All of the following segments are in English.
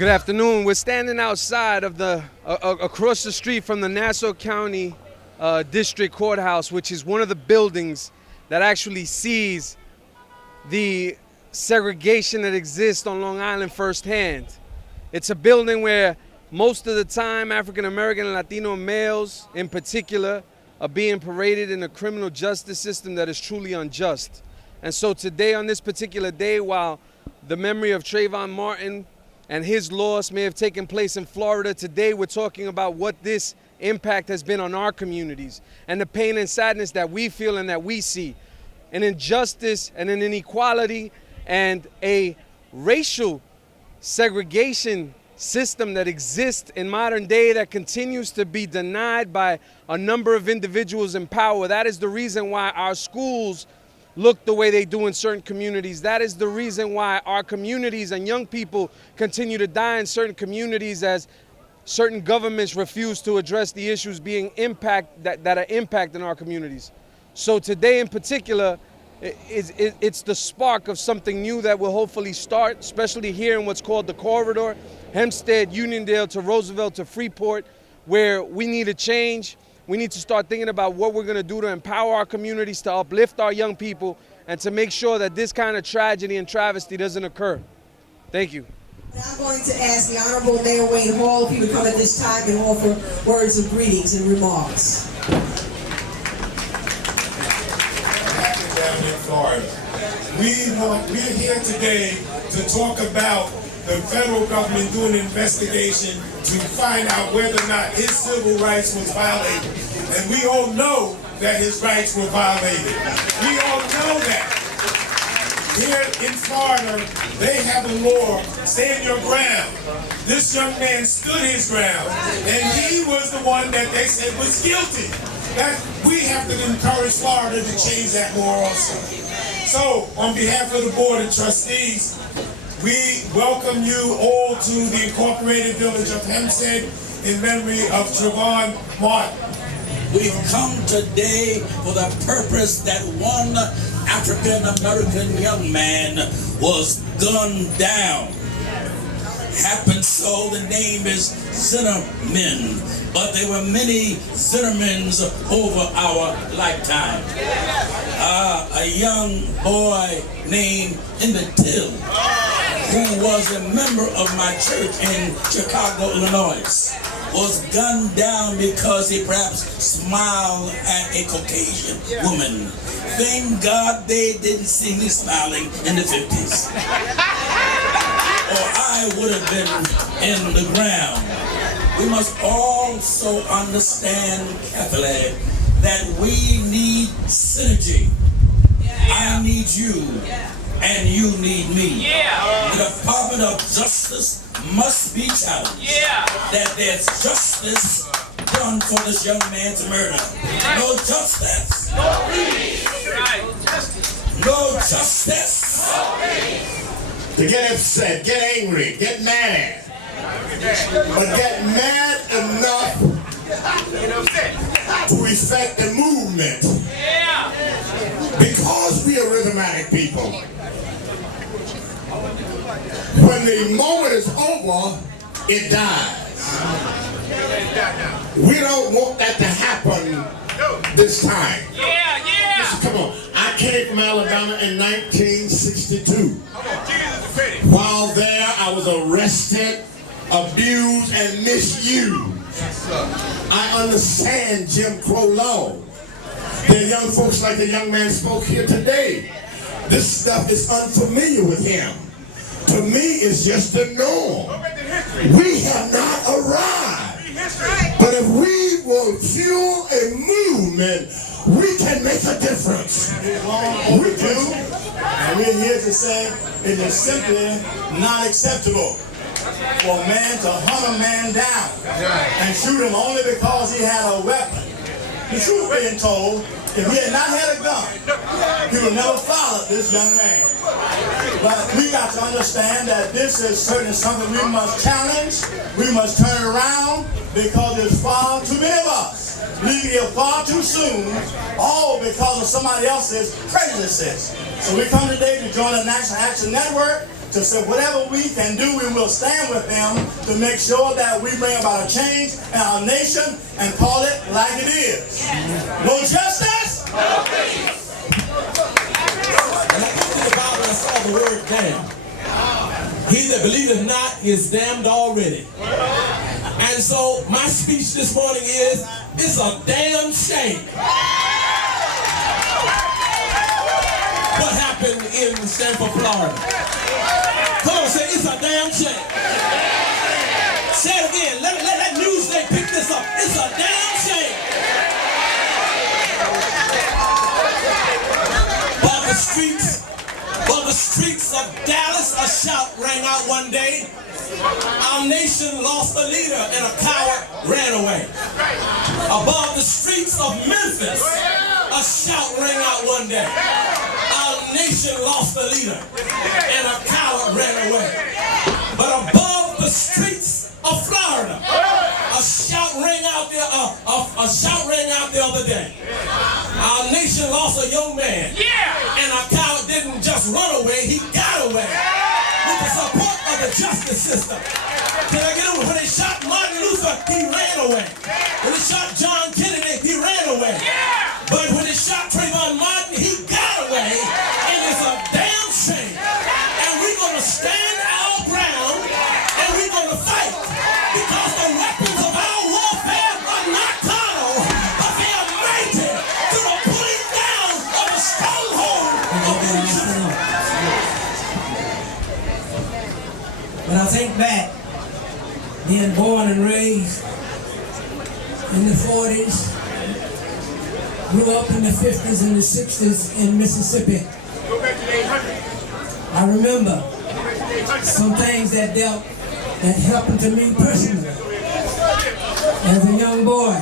Good afternoon. We're standing outside of across the street from the Nassau County District Courthouse, which is one of the buildings that actually sees the segregation that exists on Long Island firsthand. It's a building where most of the time African American and Latino males in particular are being paraded in a criminal justice system that is truly unjust. And so today, on this particular day, while the memory of Trayvon Martin and his loss may have taken place in Florida, today we're talking about what this impact has been on our communities and the pain and sadness that we feel and that we see. An injustice and an inequality and a racial segregation system that exists in modern day that continues to be denied by a number of individuals in power. That is the reason why our schools look the way they do in certain communities. That is the reason why our communities and young people continue to die in certain communities as certain governments refuse to address the issues that are impacting our communities. So today in particular, it's the spark of something new that will hopefully start, especially here in what's called the corridor, Hempstead, Uniondale to Roosevelt to Freeport, where we need a change. We need to start thinking about what we're going to do to empower our communities, to uplift our young people, and to make sure that this kind of tragedy and travesty doesn't occur. Thank you. I'm going to ask the Honorable Mayor Wayne Hall if he would come at this time and offer words of greetings and remarks. Down in Florida. We're here today to talk about the federal government doing an investigation to find out whether or not his civil rights was violated. And we all know that his rights were violated. We all know that. Here in Florida, they have a law, stand your ground. This young man stood his ground, and he was the one that they said was guilty. That we have to encourage Florida to change that more also. So, on behalf of the Board of Trustees, we welcome you all to the Incorporated Village of Hempstead in memory of Trayvon Martin. We've come today for the purpose that one African-American young man was gunned down. Happened so, the name is Zimmerman, but there were many Zimmermans over our lifetime. A young boy named Emmett Till, who was a member of my church in Chicago, Illinois, was gunned down because he perhaps smiled at a Caucasian woman. Thank God they didn't see me smiling in the 50s. Or I would have been in the ground. We must also understand, Catholic, that we need synergy. I need you, and you need me. The Department of Justice must be challenged. That there's justice done for this young man's murder. No justice. No peace. No justice. No peace. To get upset, get angry, get mad. But get mad enough to effect the movement. Because we are rhythmatic people. When the moment is over, it dies. We don't want that to happen this time. Come on. I came from Alabama in 1962. While there, I was arrested, abused, and misused. I understand Jim Crow law. There are young folks like the young man spoke here today. This stuff is unfamiliar with him. To me, it's just the norm. We have not arrived. But if we will fuel a movement, we can make a difference. We do. And we're here to say it is simply not acceptable for a man to hunt a man down and shoot him only because he had a weapon. The truth being told, if he had not had a gun, he would never followed this young man. But we got to understand that this is certainly something we must challenge, we must turn around, because there's far too many of us leaving here far too soon, all because of somebody else's prejudices. So we come today to join the National Action Network to say whatever we can do, we will stand with them to make sure that we bring about a change in our nation and call it like it is. No justice? No peace. When I got to the Bible, I saw the word damn. He that believeth not is damned already. And so my speech this morning is, it's a damn shame what happened in Stanford, Florida. Come on, say, it's a damn shame. Say it again. Let Newsday pick this up. It's a damn shame. While the streets of Dallas, a shout rang out one day. Our nation lost a leader and a coward ran away. Above the streets of Memphis, a shout rang out one day. Our nation lost a leader and a coward ran away. But above the streets of Florida, a shout rang out there. A shout rang out the other day. Our nation lost a young man, and a coward didn't just run away; he got away with the support of the justice system. Can I get it? When they shot Martin Luther, he ran away. When they shot John Kennedy, he ran away. But when they shot Trayvon Martin, he got away, and it's a damn shame. And we're gonna stand our ground, and we're gonna fight, because the weapons of our warfare are not carnal, but they are mighty to the pulling down of a stronghold of injustice. When I think back, being born and raised in the 40s, grew up in the 50s and the 60s in Mississippi, I remember some things that happened to me personally as a young boy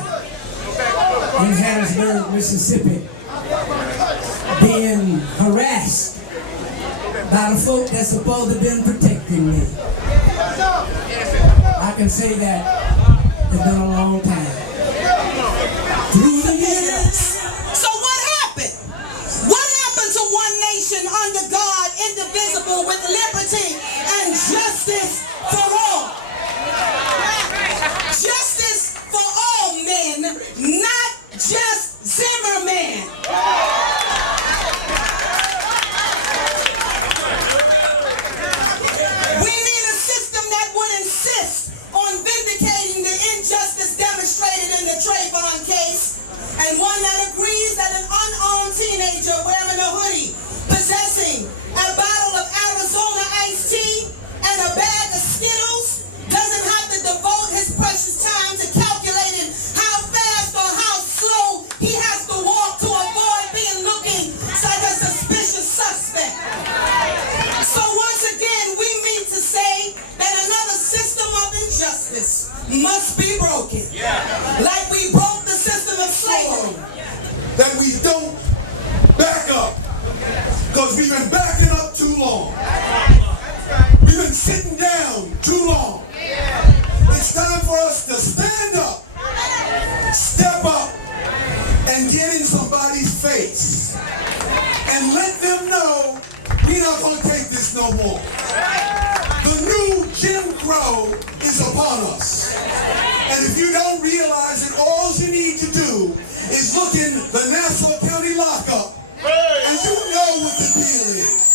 in Harrisburg, Mississippi, being harassed by the folk that's supposed to have been protecting me. I can say that it's been a long time. Through the years. So what happened? What happened to one nation under God, indivisible, with liberty and justice for all? Justice for all men, not just Zimmerman. We need a system that would insist on vindicating the injustice demonstrated in the Trayvon case, and one that agrees that an unarmed teenager wearing a hoodie, possessing a bottle of Arizona iced tea and a bag of Skittles, doesn't have to devote his precious time to calculating how fast or how slow he has to walk to avoid being looking like a suspicious suspect. So once again, we mean to say that another system of injustice must be broken. Like we broke the system of slavery. That we don't back up, because we've been backing up too long. We've been sitting down too long. It's time for us to stand up, step up, and get in somebody's face and let them know we're not going to take this no more. The new Jim Crow is upon us. And if you don't realize it, all you need to do is look in the Nassau County lockup, and you know what the deal is.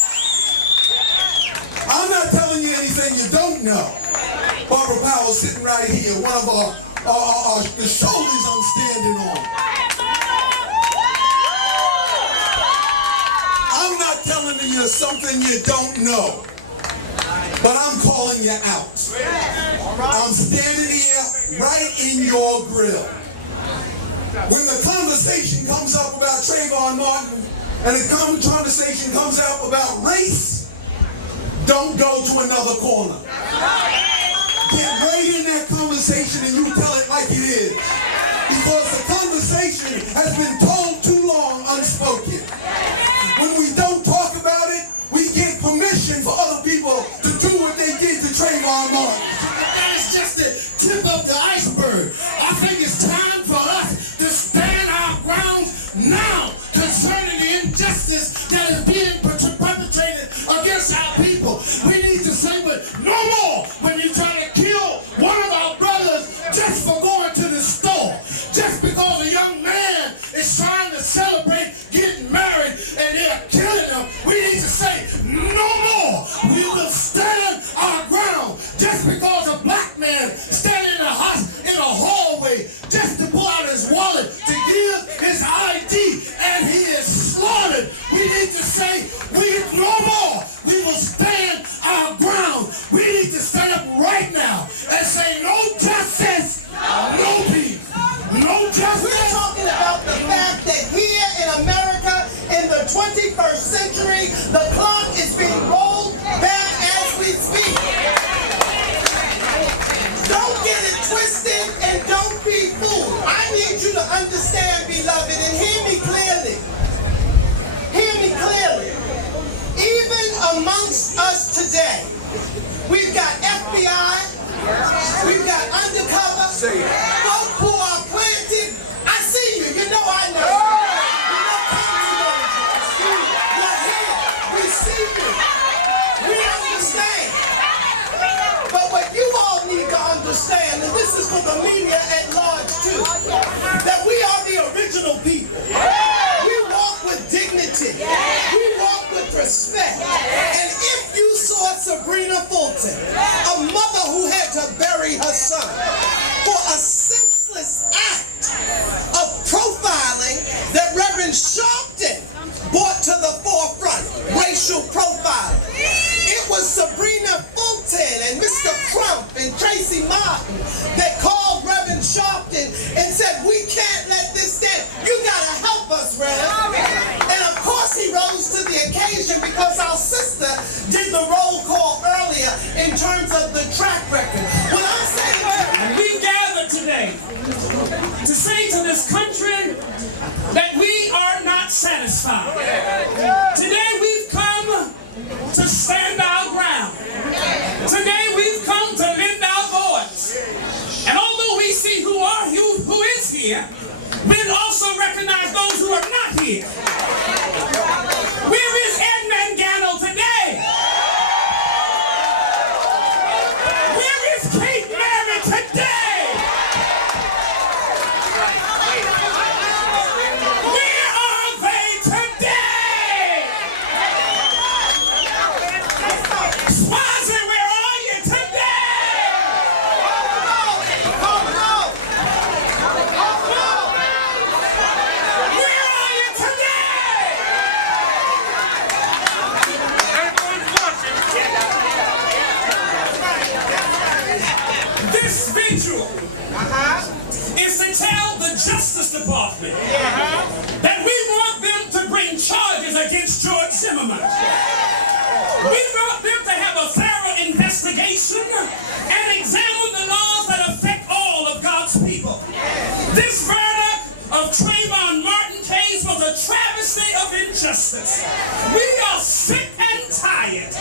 I'm not telling you anything you don't know. Barbara Powell sitting right here, one of the shoulders I'm standing on. I'm not telling you something you don't know, but I'm calling you out. I'm standing here right in your grill. When the conversation comes up about Trayvon Martin and the conversation comes up about race, don't go to another corner. Get right in that conversation and you tell it like it is. Because the conversation has been told too long unspoken. When we don't talk about it, we give permission for other people to do what they did to Trayvon Martin. That's just the tip of the iceberg. I think it's time for us to stand our ground now concerning the injustice that is being perpetrated against our people. We need give his ID and he is slaughtered, we need to say, we no more. We will stand our ground. We need to stand up right now and say, no justice, no peace. No justice. We're talking about the fact that here in America, in the 21st century, the clock is being rolled back as we speak. Don't get it twisted and don't be fooled. I need you to understand, beloved, and hear me clearly. Hear me clearly. Even amongst us today, we've got FBI, we've got undercover, folk who are planted. I see you, you know I know. You're here, we see you, we understand. But what you all need to understand, and this is for the media at large too, that we are the original people. We walk with dignity. We walk with respect. And if you saw Sabrina Fulton, a mother who had to bury her son for a senseless act of profiling that Reverend Sharpton brought to the forefront, racial profiling. It was Sabrina Fulton and Mr. Crump and Tracy Martin that called Reverend Sharpton and said, we can't let this stand. You gotta help us, Rev. And of course he rose to the occasion because our sister did the roll call earlier in terms of the track record. What I'm saying, We gather today to say to this country that we are not satisfied. Today we've come to stand our ground. Today we've come to lend our voice. And although we see who is here, we also recognize those who are not here. Where is Edmund Gano today? Where is Kate Mary today? Where are they today? Swazi, where are you today? Where are you today? This vigil is to tell the Justice Department that we want them to bring charges against George Zimmerman. We want them to have a thorough investigation and examine the laws that affect all of God's people. This verdict of Trayvon Martin case was a travesty of injustice. We are sick and tired